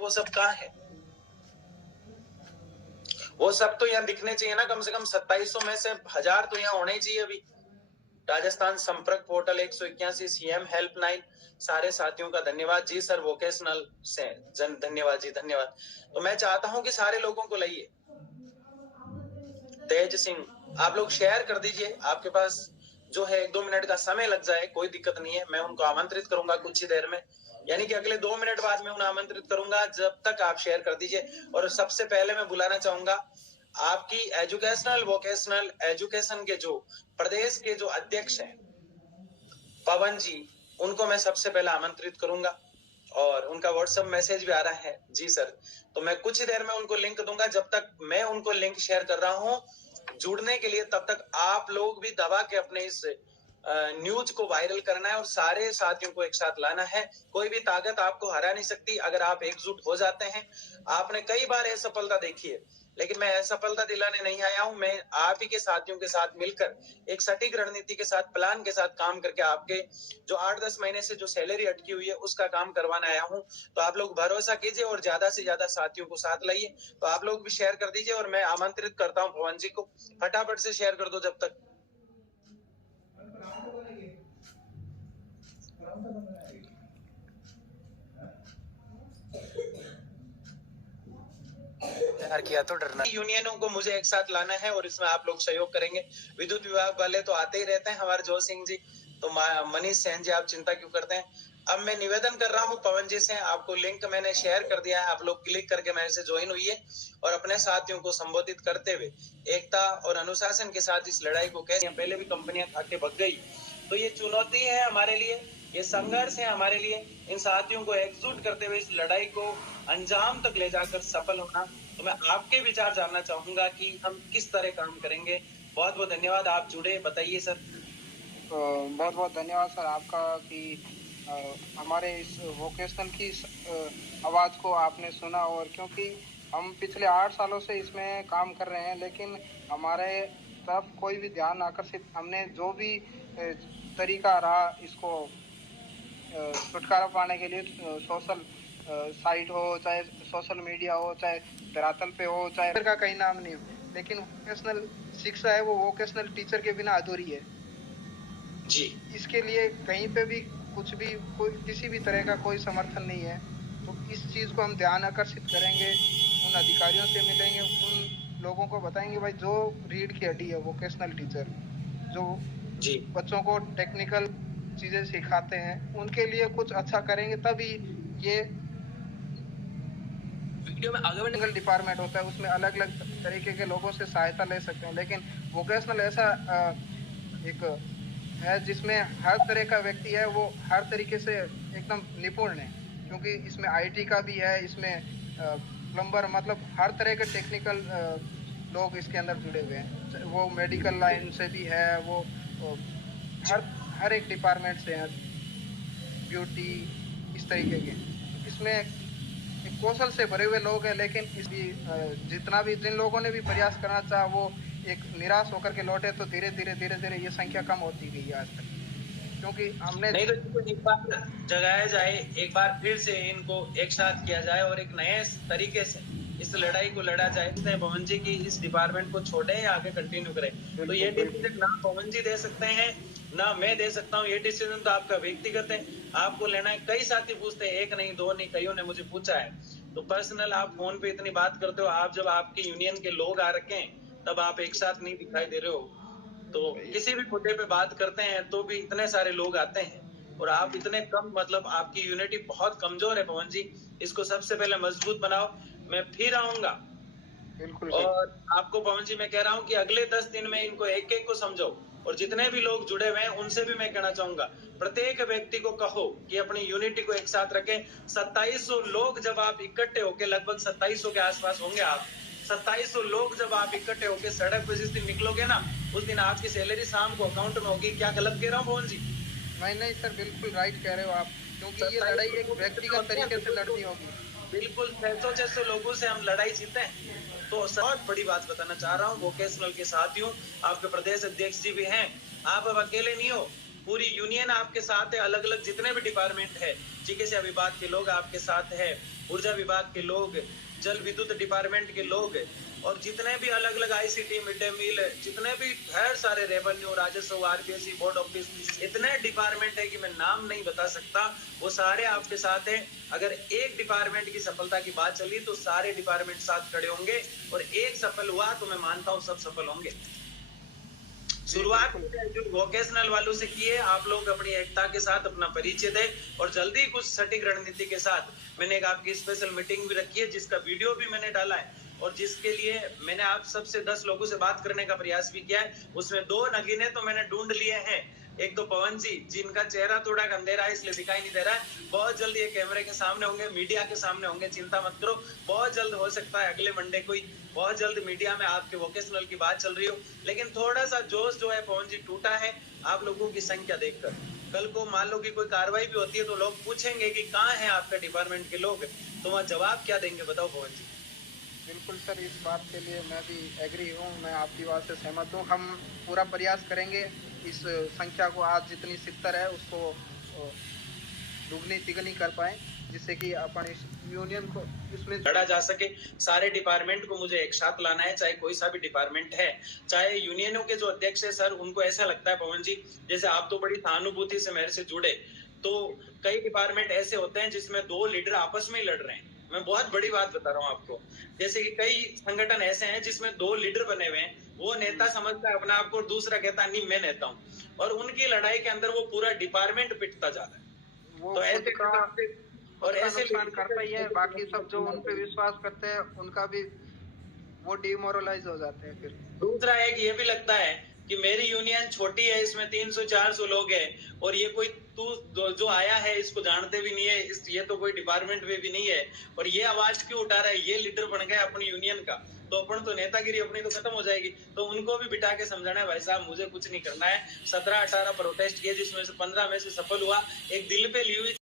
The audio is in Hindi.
वो सब कहाँ है? वो सब तो यहाँ दिखने चाहिए ना, कम से कम 2700 में से 1000 तो यहाँ होने ही चाहिए अभी। राजस्थान संपर्क पोर्टल 181 सीएम हेल्पलाइन, सारे साथियों का धन्यवाद जी सर। वोकेशनल से धन्यवाद जी, धन्यवाद। तो मैं चाहता हूं कि सारे लोगों को लाइए। तेज सिंह, आप लोग शेयर कर दीजिए। आपके पास जो है 1-2 मिनट का समय लग जाए, कोई दिक्कत नहीं है। मैं उनको आमंत्रित करूंगा कुछ ही देर में, यानी कि अगले 2 मिनट बाद मैं उन्हें आमंत्रित करूंगा। जब तक आप शेयर कर दीजिए। और सबसे पहले मैं बुलाना चाहूंगा आपकी एजुकेशनल वोकेशनल एजुकेशन के जो प्रदेश के जो अध्यक्ष हैं पवन जी, उनको मैं सबसे पहले आमंत्रित करूंगा। और उनका व्हाट्सएप मैसेज भी आ रहा है जी सर। तो मैं कुछ ही देर में उनको लिंक दूंगा। जब तक मैं उनको लिंक शेयर कर रहा हूं जुड़ने के लिए, तब तक आप लोग भी दबा के अपने इस न्यूज को वायरल करना है और सारे साथियों को एक साथ लाना है। कोई भी ताकत आपको हरा नहीं सकती अगर आप एकजुट हो जाते हैं। आपने कई बार असफलता देखी है, लेकिन मैं असफलता दिलाने नहीं आया हूं। मैं आप ही के साथियों के साथ मिलकर एक सटीक रणनीति के साथ, प्लान के साथ काम करके आपके जो 8-10 महीने से जो सैलरी अटकी हुई है उसका काम करवाने आया हूं। तो आप लोग भरोसा कीजिए और ज्यादा से ज्यादा साथियों को साथ लाइए। तो आप लोग भी शेयर कर दीजिए और मैं आमंत्रित करता हूं पवन जी को, फटाफट से शेयर कर दो जब तक। प्यार किया तो डरना। यूनियनों को मुझे एक साथ लाना है और इसमें आप लोग सहयोग करेंगे। विद्युत विभाग वाले तो आते ही रहते हैं, हमारे जो सिंह जी, तो मनीष सेन जी, आप चिंता क्यों करते हैं। अब मैं निवेदन कर रहा हूं पवन जी से, आपको लिंक मैंने शेयर कर दिया है, आप लोग क्लिक करके मेरे से ज्वाइन हुई है और अपने साथियों को संबोधित करते हुए एकता और अनुशासन के साथ इस लड़ाई को कैसे, पहले भी कंपनियां खाके भग गई, तो ये चुनौती है हमारे लिए, ये संघर्ष है हमारे लिए। इन साथियों को एकजुट करते हुए इस लड़ाई को अंजाम तक ले जाकर सफल होना। तो मैं आपके विचार जानना चाहूंगा कि हम किस तरह काम करेंगे। बहुत बहुत धन्यवाद, आप जुड़े, बताइए सर। बहुत बहुत धन्यवाद सर आपका कि हमारे इस वोकेशनल की आवाज़ को आपने सुना। और क्योंकि हम पिछले 8 सालों से इसमें काम कर रहे हैं, लेकिन हमारे तरफ कोई भी ध्यान आकर्षित, हमने जो भी तरीका रहा इसको छुटकारा पाने के लिए, सोशल साइट हो, चाहे सोशल मीडिया हो, चाहे धरातल पे हो, चाहे का कहीं नाम नहीं हो, लेकिन वोकेशनल शिक्षा है वो वोकेशनल टीचर के बिना अधूरी है जी। इसके लिए कहीं पे भी कुछ भी, कोई किसी भी तरह का कोई समर्थन नहीं है। तो इस चीज़ को हम ध्यान आकर्षित करेंगे, उन अधिकारियों से मिलेंगे, उन लोगों को बताएंगे भाई जो रीढ़ की हड्डी है वोकेशनल टीचर, जो जी बच्चों को टेक्निकल चीज़ें सिखाते हैं, उनके लिए कुछ अच्छा करेंगे। तभी ये वीडियो में आगे सिंगल डिपार्टमेंट होता है, उसमें अलग अलग तरीके के लोगों से सहायता ले सकते हैं, लेकिन वोकेशनल ऐसा एक है जिसमें हर तरह का व्यक्ति है, वो हर तरीके से एकदम निपुण है। क्योंकि इसमें आईटी का भी है, इसमें प्लम्बर, मतलब हर तरह के टेक्निकल लोग इसके अंदर जुड़े हुए हैं। वो मेडिकल लाइन से भी है, वो हर एक डिपार्टमेंट से है, ब्यूटी, इस तरीके के। इसमें एक कौशल से भरे हुए लोग हैं, लेकिन जितना भी जिन लोगों ने भी प्रयास करना चाहा वो एक निराश होकर के लौटे। तो धीरे धीरे ये संख्या कम होती गई है आज तक, क्योंकि हमने नहीं तो एक बार जगाया जाए, एक बार फिर से इनको एक साथ किया जाए और एक नए तरीके से इस लड़ाई को लड़ा जाए। पवन जी की इस डिपार्टमेंट को छोड़े या आगे कंटिन्यू करें, तो ये डिसीजन ना पवन जी दे सकते हैं ना मैं दे सकता हूँ। ये डिसीजन तो आपका व्यक्तिगत है, आपको लेना है। कई साथी पूछते हैं, 1 नहीं 2 नहीं, कईयों ने मुझे पूछा है। तो पर्सनल आप फोन पे इतनी बात करते हो, आप जब आपके यूनियन के लोग आ रखे हैं तब आप एक साथ नहीं दिखाई दे रहे हो। तो किसी भी मुद्दे पे बात करते हैं तो भी इतने सारे लोग आते हैं और आप इतने कम, मतलब आपकी यूनिटी बहुत कमजोर है पवन जी। इसको सबसे पहले मजबूत बनाओ। मैं फिर आऊंगा। बिल्कुल और आपको पवन जी मैं कह रहा हूँ कि अगले 10 दिन में इनको एक एक को समझाओ। और जितने भी लोग जुड़े हुए हैं उनसे भी मैं कहना चाहूंगा, प्रत्येक व्यक्ति को कहो कि अपनी यूनिटी को एक साथ रखें। 2700 लोग जब आप इकट्ठे होके, लगभग 2700 के आसपास होंगे आप, 2700 लोग जब आप इकट्ठे होके सड़क पर जिस दिन निकलोगे ना, उस दिन आपकी सैलरी शाम को अकाउंट में होगी। क्या गलत कह रहा हूँ पवन जी? नहीं सर, बिल्कुल राइट कह रहे हो आप, क्योंकि ये लड़ाई एक व्यक्तिगत तरीके से लड़नी होगी। बिल्कुल 600-600 लोगों से हम लड़ाई जीते हैं। तो बहुत बड़ी बात बताना चाह रहा हूँ वोकेशनल के साथियों, आपके प्रदेश अध्यक्ष जी भी हैं, आप अब अकेले नहीं हो। पूरी यूनियन आपके साथ है, अलग अलग जितने भी डिपार्टमेंट है, चिकित्सा विभाग के लोग आपके साथ है, ऊर्जा विभाग के लोग, जल विद्युत डिपार्टमेंट के लोग, और जितने भी अलग अलग आईसीटी, मिड डे मील, जितने भी ढेर सारे रेवेन्यू, राजस्व, आरपीएससी, बोर्ड ऑफिस, इतने डिपार्टमेंट है कि मैं नाम नहीं बता सकता, वो सारे आपके साथ हैं। अगर एक डिपार्टमेंट की सफलता की बात चली तो सारे डिपार्टमेंट साथ खड़े होंगे, और एक सफल हुआ तो मैं मानता हूं सब सफल होंगे। शुरुआत जो वोकेशनल वालों से की है, आप लोग अपनी एकता के साथ अपना परिचय दें, और जल्दी कुछ सटीक रणनीति के साथ मैंने एक आपकी स्पेशल मीटिंग भी रखी है, जिसका वीडियो भी मैंने डाला है, और जिसके लिए मैंने आप सबसे 10 लोगों से बात करने का प्रयास भी किया है। उसमें 2 नगीने तो मैंने ढूंढ लिए हैं, एक तो पवन जी, जिनका चेहरा थोड़ा अंधेरा है इसलिए दिखाई नहीं दे रहा है, बहुत जल्द ये कैमरे के सामने होंगे, मीडिया के सामने होंगे, चिंता मत करो, बहुत जल्द हो सकता है अगले मंडे को ही बहुत जल्द मीडिया में आपके वोकेशनल की बात चल रही हो। लेकिन थोड़ा सा जोश जो है पवन जी टूटा है आप लोगों की संख्या देखकर। कल को मान लो कि कोई कार्रवाई भी होती है तो लोग पूछेंगे कि कहाँ है आपके डिपार्टमेंट के लोग, तो वहाँ जवाब क्या देंगे, बताओ पवन जी। बिल्कुल सर, इस बात के लिए मैं भी एग्री हूँ, मैं आपकी बात से सहमत हूँ। हम पूरा प्रयास करेंगे इस संख्या को, आज जितनी 70 है उसको दुगनी तिगनी कर पाए, जिससे कि अपन इस यूनियन को इसमें लड़ा जा सके। सारे डिपार्टमेंट को मुझे एक साथ लाना है, चाहे कोई सा भी डिपार्टमेंट है, चाहे यूनियनों के जो अध्यक्ष है सर, उनको ऐसा लगता है पवन जी, जैसे आप तो बड़ी सहानुभूति से मेरे से जुड़े, तो कई डिपार्टमेंट ऐसे होते हैं जिसमें 2 लीडर आपस में ही लड़ रहे हैं। मैं बहुत बड़ी बात बता रहा हूँ आपको, जैसे कि कई संगठन ऐसे हैं जिसमें 2 लीडर बने हुए हैं, वो नेता समझता है अपने आप को, दूसरा कहता नहीं मैं नेता हूँ, और उनकी लड़ाई के अंदर वो पूरा डिपार्टमेंट पिटता जा रहा है। वो तो और ऐसे नुकसान करता ही है, बाकी सब जो उन पे विश्वास करते हैं उनका भी वो डिमोरलाइज हो जाते हैं। फिर दूसरा एक ये भी लगता है कि मेरी यूनियन छोटी है, इसमें 300-400 लोग हैं, और ये कोई तू जो आया है इसको जानते भी नहीं है, ये तो कोई डिपार्टमेंट में भी नहीं है, और ये आवाज क्यों उठा रहा है, ये लीडर बन गया अपनी यूनियन का, तो अपन तो नेतागिरी अपनी तो खत्म हो जाएगी। तो उनको भी बिठा के समझाना है, भाई साहब मुझे कुछ नहीं करना है। 17-18 प्रोटेस्ट किए, जिसमें से 15 में से सफल हुआ। एक दिल पे ली हुई